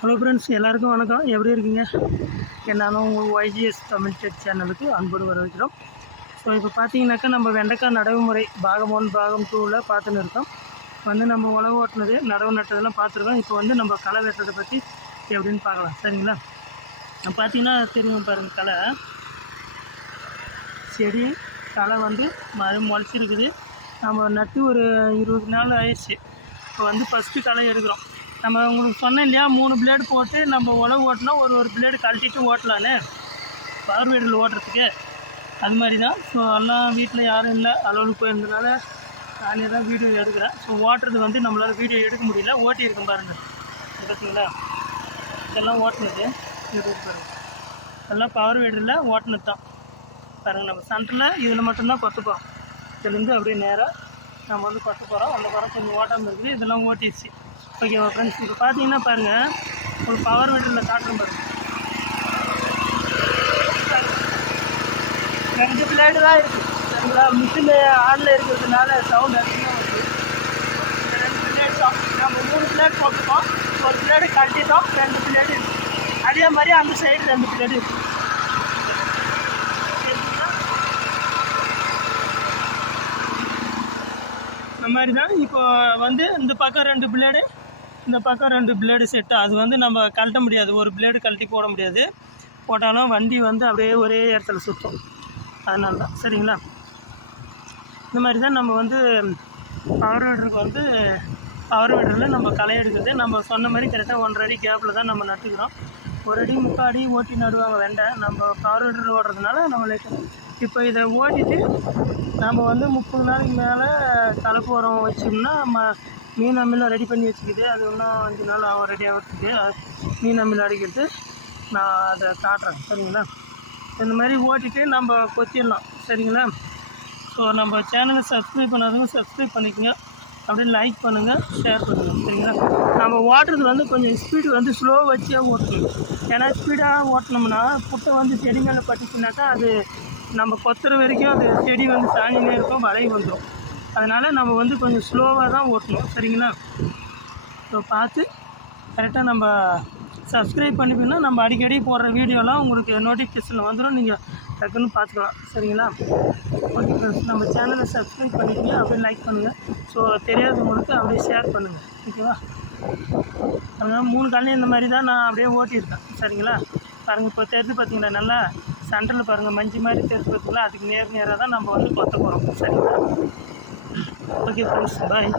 Hello friends, எல்லாருக்கும் வணக்கம். எப்படி இருக்கீங்க? நானும் உங்கள் YGS தமிழ் டெக் சேனலுக்கு அன்போடு வரவேற்கிறோம். ஸோ இப்போ பார்த்தீங்கன்னாக்கா நம்ம வெண்டைக்காய் நடவு முறை பாகம் 1 பாகம் 2ல் பார்த்துன்னு இருக்கோம். நம்ம உழவு ஓட்டினது நடவு நட்டதெல்லாம் பார்த்துருக்கோம். இப்போ நம்ம களை வெட்டுறதை பற்றி எப்படின்னு பார்க்கலாம். சரிங்களா? பார்த்தீங்கன்னா தெரியும் பாருங்கள், களை செடி களை முளைச்சிருக்குது. நம்ம நட்டு ஒரு 20 நாள் ஆயிடுச்சு. இப்போ ஃபஸ்ட்டு களை எடுக்கிறோம். நம்ம உங்களுக்கு சொன்னேன் இல்லையா, 3 பிளேடு போட்டு நம்ம உழவு ஓட்டினா ஒரு பிளேடு கழட்டிட்டு ஓட்டலான்னு, பவர் வீடில் ஓட்டுறதுக்கு. அது மாதிரி தான். ஸோ எல்லாம் வீட்டில் யாரும் இல்லை, அலுவலுக்கு போயிருந்தனால நானே தான் வீடியோ எடுக்கிறேன். ஸோ ஓட்டுறது நம்மளால் வீடியோ எடுக்க முடியல. ஓட்டியிருக்கேன் பாருங்கள், பார்த்தீங்களா? இதெல்லாம் ஓட்டுனது பாருங்கள், எல்லாம் பவர் வீடில் ஓட்டினது தான் பாருங்கள். நம்ம சென்டரில் இதில் மட்டும்தான் கொத்துப்போம். இதுலேருந்து அப்படியே நேராக நம்ம கொத்த போகிறோம். அந்த குறை கொஞ்சம் ஓட்டாமல் இருக்குது, இதெல்லாம் ஓட்டிடுச்சு. ஓகேவா ஃப்ரெண்ட்ஸ்? இப்போ பார்த்தீங்கன்னா பாருங்கள், ஒரு பவர் வீடரில் காட்டுறோம் பாருங்கள். 2 பிளேடு தான் இருக்குது. சரிங்களா? மிஷின் ஆனில் இருக்கிறதுனால சவுண்ட் அதிகமாக வருது. இந்த 2 பிளேடு தான். நம்ம 3 பிளேடு போட்டுப்போம். ஒரு பிளேடு கட்டிட்டோம், 2 பிளேடு இருக்குது. அதே மாதிரி அந்த சைடு 2 பிளேடு இருக்குது. இந்த மாதிரி தான். இப்போ இந்த பக்கம் 2 பிளேடு, இந்த பக்கம் 2 பிளேடு செட்டு. அது நம்ம கழட்ட முடியாது, ஒரு பிளேடு கழட்டி போட முடியாது. போட்டாலும் வண்டி அப்படியே ஒரே இடத்துல சுற்றும். அதனால தான். சரிங்களா? இந்த மாதிரி தான் நம்ம பவர் வீடருக்கு பவர் வீடரில் நம்ம களை எடுக்கிறது. நம்ம சொன்ன மாதிரி கரெக்டாக 1.5 அடி கேப்பில் தான் நம்ம நட்டுக்கிறோம். 1 அடி 3/4 அடி ஓட்டி நடுவாங்க வெண்டை. நம்ம பவர் வீடரில் ஓடுறதுனால நம்மளுக்கு இப்போ இதை ஓட்டிட்டு நம்ம 30 நாளைக்கு மேலே கலப்பு உரம் வச்சோம்னா மீன் அம்மியில் ரெடி பண்ணி வச்சுக்கிது. அது இன்னும் 5 நாள் ஆகும் ரெடி ஆகிறதுக்கு. மீன் அம்மியில் அடிக்கிறது நான் அதை காட்டுறேன். சரிங்களா? இந்த மாதிரி ஓட்டிட்டு நம்ம கொத்திடலாம். சரிங்களா? ஸோ நம்ம சேனலை சப்ஸ்கிரைப் பண்ணாதவங்க சப்ஸ்கிரைப் பண்ணிக்கோங்க. அப்படியே லைக் பண்ணுங்கள், ஷேர் பண்ணுங்கள். சரிங்களா? நம்ம ஓட்டுறது கொஞ்சம் ஸ்பீடு ஸ்லோ வச்சே ஓட்டணும். ஏன்னா ஸ்பீடாக ஓட்டினோம்னா புட்டை செடி மேலே பட்டுச்சுனாக்கா அது நம்ம கொத்துற வரைக்கும் அது செடி சாஞ்சினே இருக்கும், வலை வந்துடும். அதனால் நம்ம கொஞ்சம் ஸ்லோவாக தான் ஓட்டணும். சரிங்களா? ஸோ பார்த்து கரெக்டாக நம்ம சப்ஸ்கிரைப் பண்ணிப்பீங்கன்னா நம்ம அடிக்கடி போடுற வீடியோலாம் உங்களுக்கு நோட்டிஃபிகேஷனில் வந்துடும். நீங்கள் டக்குன்னு பார்த்துக்கலாம். சரிங்களா? ஓகே ஃப்ரெண்ட்ஸ், நம்ம சேனலை சப்ஸ்கிரைப் பண்ணிக்கோங்க, அப்படியே லைக் பண்ணுங்கள். ஸோ தெரியாதவங்களுக்கு அப்படியே ஷேர் பண்ணுங்கள். ஓகேவா? அதனால் 3 காலையும் இந்த மாதிரி தான் நான் அப்படியே ஓட்டியிருக்கேன். சரிங்களா? பாருங்கள், இப்போ தெரிஞ்சு பார்த்தீங்களா, நல்லா சென்டரில் பாருங்கள், மஞ்சள் மாதிரி தெரிஞ்சு பார்த்தீங்களா, அதுக்கு நேராக தான் நம்ம கொத்த போகிறோம். சரிங்களா? ஓகே ஃப்ரெண்ட்ஸ், பாய்.